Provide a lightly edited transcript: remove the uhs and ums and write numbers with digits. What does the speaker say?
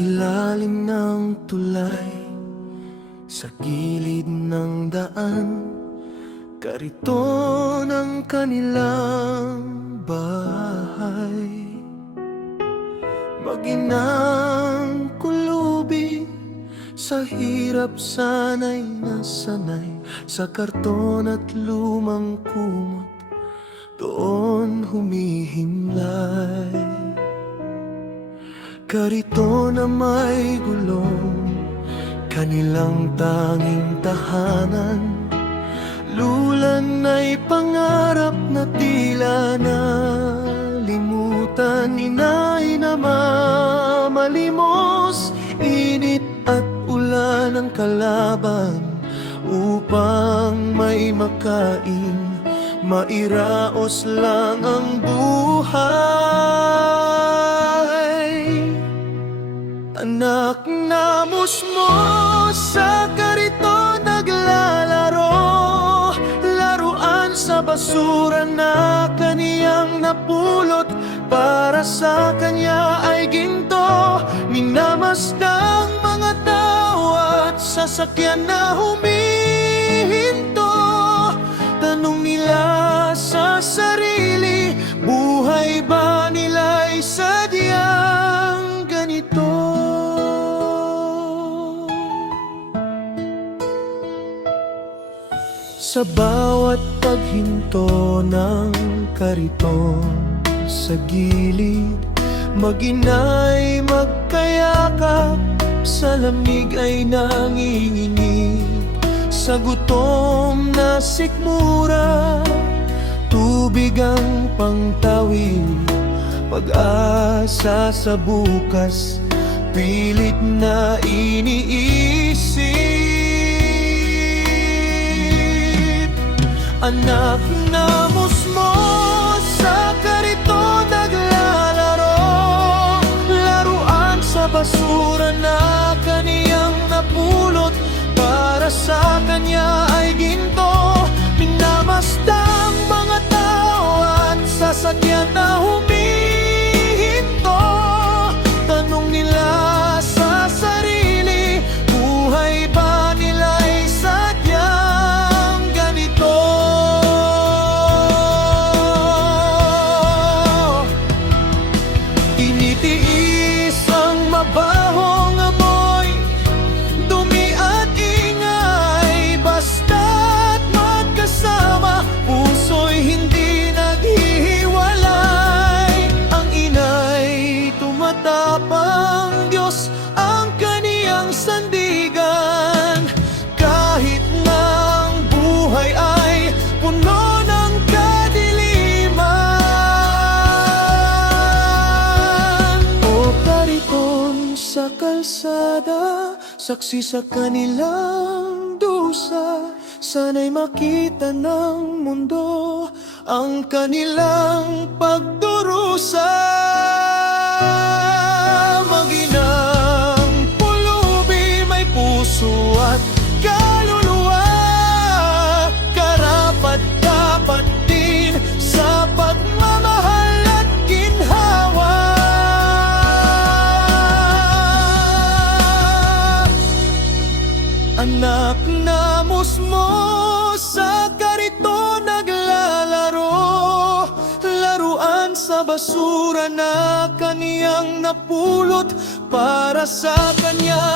ilalim ng tulay, sa gilid ng daan, kariton ang kanilang bahay. Maginang kulubi, sa hirap sana'y nasanay, sa karton at lumang kumot, doon humihimlay. Kariton na may gulong, kanilang tanging tahanan, lulan ay pangarap na tila nalimutan. Inay na mamalimos, init at ulan ang kalaban, upang may makain, mairaos lang ang buhay. Anak na musmo sa karito naglalaro, laruan sa basura na kaniyang napulot, para sa kanya ay ginto. Minamasdang mga tao at sasakyan na humihinto. Tanong nila sa sarili, buhay ba nila'y sadyang ganito? Sa bawat paghinto ng kariton sa gilid, mag-inay magkayakap, sa lamig ay nanginginig. Sa gutom na sikmura, tubig ang pangtawid. Pag-asa sa bukas, pilit na iniisip. Anak na musmo sa karito naglalaro, laruan sa basura na kaniyang napulot, para sa kanya ay ginto. Minamasdang mga tao at sasakyan na humihinto. Tanong nila sa sarili, buhay ba nila'y sadyang ganito? Tinitiis ang mabahong amoy, dumi at ingay, basta't magkasama, puso'y hindi naghihiwalay. Ang inay tumatapang, Diyos ang kaniyang sandigan, kahit na ang buhay ay puno ng kadiliman. O kariton sa kalsada, saksi sa kanilang dusa, sana'y makita ng mundo ang kanilang pagdurusa. Maginang pulubi, may puso at kaluluwa, karapat-dapat din sa pagmamahal at ginhawa. Anak na musmo sa karito naglalaro, laruan sa basura na kaniyang napulot, para sa kanya